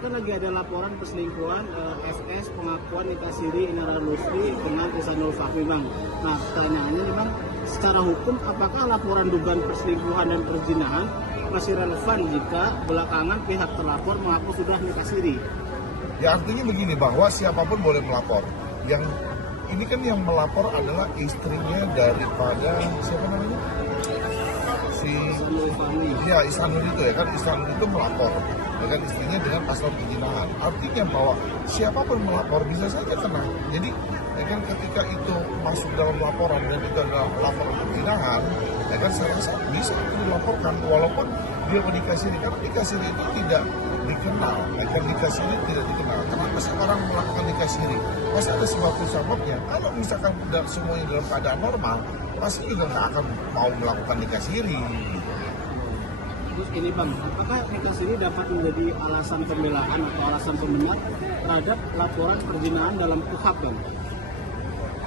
kan lagi ada laporan perselingkuhan FS pengakuan nikah siri Inara Lusli dengan Ihsanul Fahmi Bang. Nah pertanyaannya nih Bang, secara hukum apakah laporan dugaan perselingkuhan dan perzinahan masih relevan jika belakangan pihak terlapor mengaku sudah nikah siri? Ya artinya begini, bahwa siapapun boleh melapor. Yang ini kan yang melapor adalah istrinya daripada siapa namanya? Ihsanul itu ya kan, Ihsanul itu melapor dengan istrinya dengan pasal perzinahan. Artinya bahwa siapapun melapor bisa saja kena. Jadi ya kan ketika itu masuk dalam laporan dan itu adalah laporan perzinahan, ya kan saya rasa bisa dilaporkan walaupun dia menikah siri. Karena nikah siri itu tidak dikenal, ya kan nikah siri tidak dikenal. Kenapa sekarang melakukan nikah siri? Pasti ada sebabnya. Kalau misalkan semuanya dalam keadaan normal, pasti juga nggak akan mau melakukan nikah siri. Terus ini Bang, apakah nikah siri dapat menjadi alasan pembelaan atau alasan pembenar terhadap laporan perzinahan dalam KUHP Bang?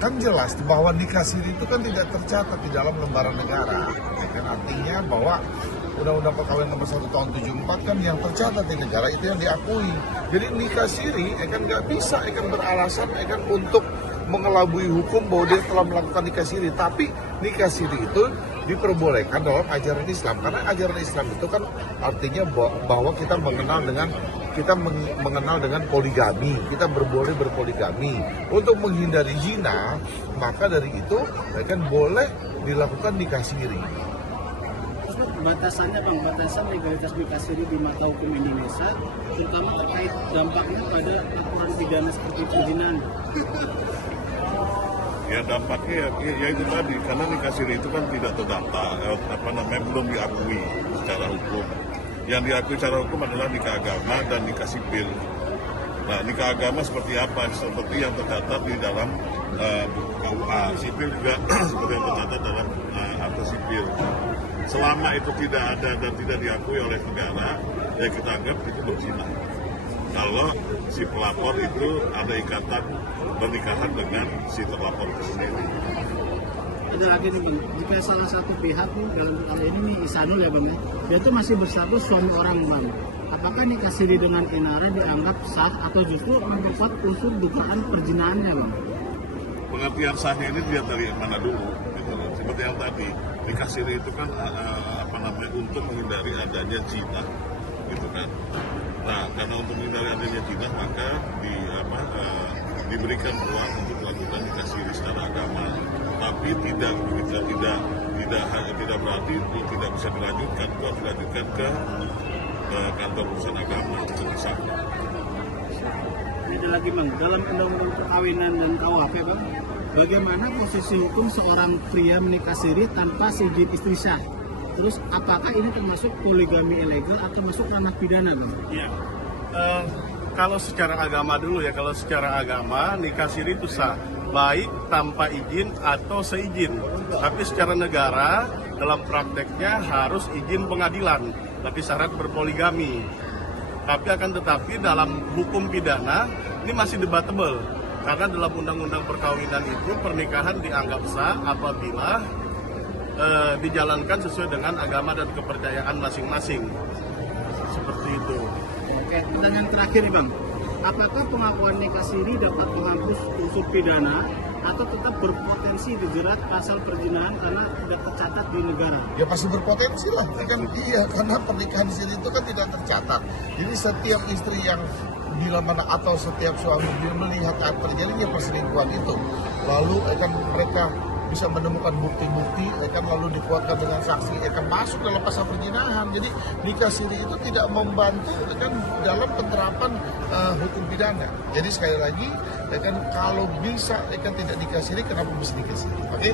Kan jelas bahwa nikah siri itu kan tidak tercatat di dalam lembaran negara. Ya kan artinya bahwa Undang-Undang Perkawinan Nomor 1 Tahun 74 kan yang tercatat di negara itu yang diakui. Jadi nikah siri kan nggak bisa kan beralasan kan untuk mengelabui hukum bahwa dia telah melakukan nikah siri. Tapi nikah siri itu diperbolehkan dalam ajaran Islam, karena ajaran Islam itu kan artinya bahwa kita mengenal dengan poligami, kita boleh berpoligami. Untuk menghindari zina, maka dari itu kan boleh dilakukan nikah siri. Batasannya Bang, batasan legalitas nikah siri di mata hukum Indonesia, terutama terkait dampaknya pada laporan pidana seperti perzinahan. Ya dampaknya ya itu tadi, karena nikah siri itu kan tidak terdata, belum diakui secara hukum. Yang diakui secara hukum adalah nikah agama dan nikah sipil. Nah nikah agama seperti apa? Seperti yang tercatat di dalam KUA, sipil juga seperti yang tercatat dalam akta sipil. Selama itu tidak ada dan tidak diakui oleh negara, ya kita anggap itu berzina. Kalau si pelapor itu ada ikatan pernikahan dengan si terlapor itu sendiri. Ada lagi nih Bang, jika salah satu pihak nih, dalam hal ini nih Ihsanul ya Bang ya, dia itu masih berstatus suami orang Bang. Apakah nikah siri dengan Inara dianggap sah atau justru memperkuat unsur dugaan perzinahannya Bang? Pengertian sahnya ini dilihat dari mana dulu, gitu. Seperti yang tadi, nikah siri itu kan untuk menghindari adanya zina, gitu kan. Nah, karena untuk menghindari adanya zina maka diberikan ruang untuk melakukan nikah siri secara agama, tapi tidak berarti itu tidak bisa dilanjutkan, itu harus dilanjutkan ke kantor urusan agama untuk disahkan. Ada lagi Bang, dalam undang-undang perkawinan dan KUHP Bang, bagaimana posisi hukum seorang pria menikah siri tanpa seizin istri sah? Terus apakah ini termasuk poligami ilegal atau masuk ranah pidana Bang? Iya. Kalau secara agama dulu ya, kalau secara agama nikah siri itu sah, baik tanpa izin atau seizin. Tapi secara negara dalam prakteknya harus izin pengadilan, tapi syarat berpoligami. Tapi akan tetapi dalam hukum pidana ini masih debatable, karena dalam undang-undang perkawinan itu pernikahan dianggap sah apabila dijalankan sesuai dengan agama dan kepercayaan masing-masing. Seperti itu. Oke, pertanyaan terakhir nih Bang, apakah pengakuan nikah siri dapat menghapus unsur pidana atau tetap berpotensi dijerat pasal perzinahan karena tidak tercatat di negara? Ya pasti berpotensi lah, kan iya, karena pernikahan siri itu kan tidak tercatat. Jadi setiap istri yang bila mana atau setiap suami melihat terjadinya perselingkuhan itu, lalu kan mereka bisa menemukan bukti-bukti, kan lalu dikuatkan dengan saksi, kan masuk dalam pasal perzinahan. Jadi nikah siri itu tidak membantu kan dalam penerapan hukum pidana. Jadi sekali lagi, kan kalau bisa kan tidak nikah siri, kenapa bisa nikah siri? Oke?